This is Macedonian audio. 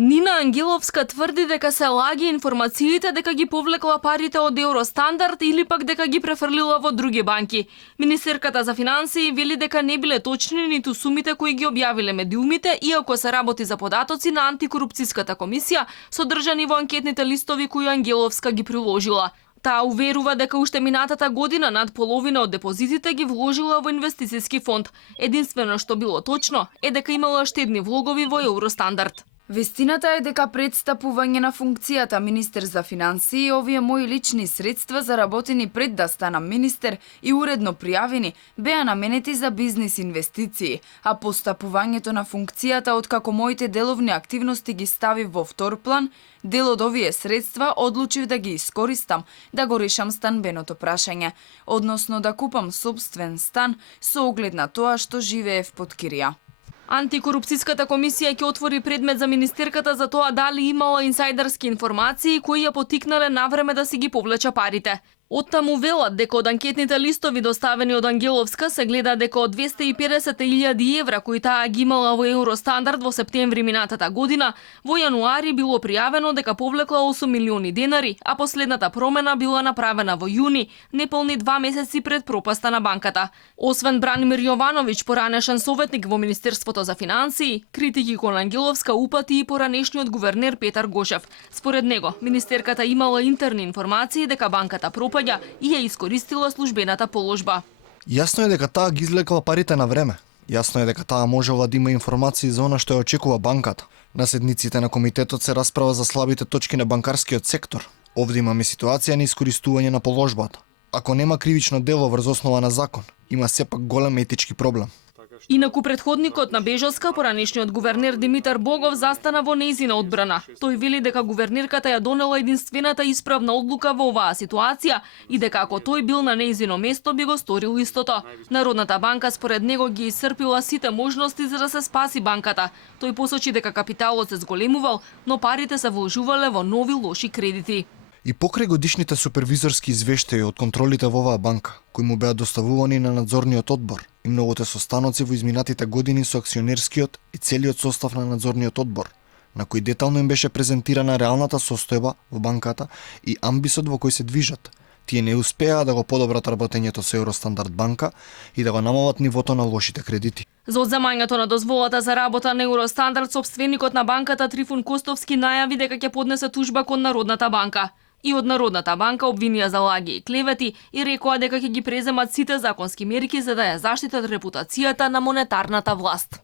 Нина Ангеловска тврди дека се лаги информациите дека ги повлекла парите од Евростандард или пак дека ги префрлила во други банки. Министерката за финансии вели дека не биле точни ниту сумите кои ги објавиле медиумите, иако се работи за податоци на антикорупцијската комисија, содржани во анкетните листови кои Ангеловска ги приложила. Таа уверува дека уште минатата година над половина од депозитите ги вложила во инвестицијски фонд. Единствено што било точно е дека имала штедни влогови во Евростандард. Вестината е дека пред стапување на функцијата министер за финансии, овие мои лични средства заработени пред да станам министер и уредно пријавени, беа наменети за бизнис инвестиции, а по стапувањето на функцијата откако моите деловни активности ги ставив во втор план, дел од овие средства одлучив да ги искористам да го решам станбеното прашање, односно да купам сопствен стан со оглед на тоа што живеев под кирија. Антикорупцијската комисија ќе отвори предмет за министерката за тоа дали имала инсайдерски информации кои ја потикнале навреме да си ги повлече парите. Оттаму велат дека од анкетните листови доставени од Ангеловска се гледа дека од 250.000 евра кои таа ги имала во Евростандард во септември минатата година, во јануари било пријавено дека повлекла 8 милиони денари, а последната промена била направена во јуни, неполни 2 месеци пред пропаста на банката. Освен Бранимир Јовановиќ, поранешен советник во Министерството за финансии, критики кон Ангеловска упати и поранешниот гувернер Петар Гошев. Според него, министерката имала интерни информации дека банката пропаѓа и ја искористила службената положба. Јасно е дека таа ги излекла парите на време. Јасно е дека таа можела да има информации за она што ја очекува банката. На седниците на комитетот се расправа за слабите точки на банкарскиот сектор. Овде имаме ситуација на искористување на положбата. Ако нема кривично дело врз основа на закон, има сепак голем етички проблем. Инаку претходникот на Бежовска, поранешниот гувернер Димитар Богов, застана во нејзина одбрана. Тој вели дека гувернерката ја донела единствената исправна одлука во оваа ситуација и дека ако тој бил на нејзино место би го сторил истото. Народната банка според него ги исцрпила сите можности за да се спаси банката. Тој посочи дека капиталот се зголемувал, но парите се вложувале во нови лоши кредити. И покрај годишните супервизорски извештаи од контролите во оваа банка, кои му беа доставувани на надзорниот одбор и многуте состаноци во изминатите години со акционерскиот и целиот состав на надзорниот одбор, на кој детално им беше презентирана реалната состојба во банката и амбисот во кој се движат, тие не успеа да го подобрат работењето со Евростандард банка и да го намалат нивото на лошите кредити. За одземањето на дозволата за работа на Евростандард, собственикот на банката Трифун Костовски најави дека ќе поднесе тужба кон Народната банка. И од Народната банка обвинија за лаги и клевети и рекоа дека ќе ги преземат сите законски мерки за да ја заштитат репутацијата на монетарната власт.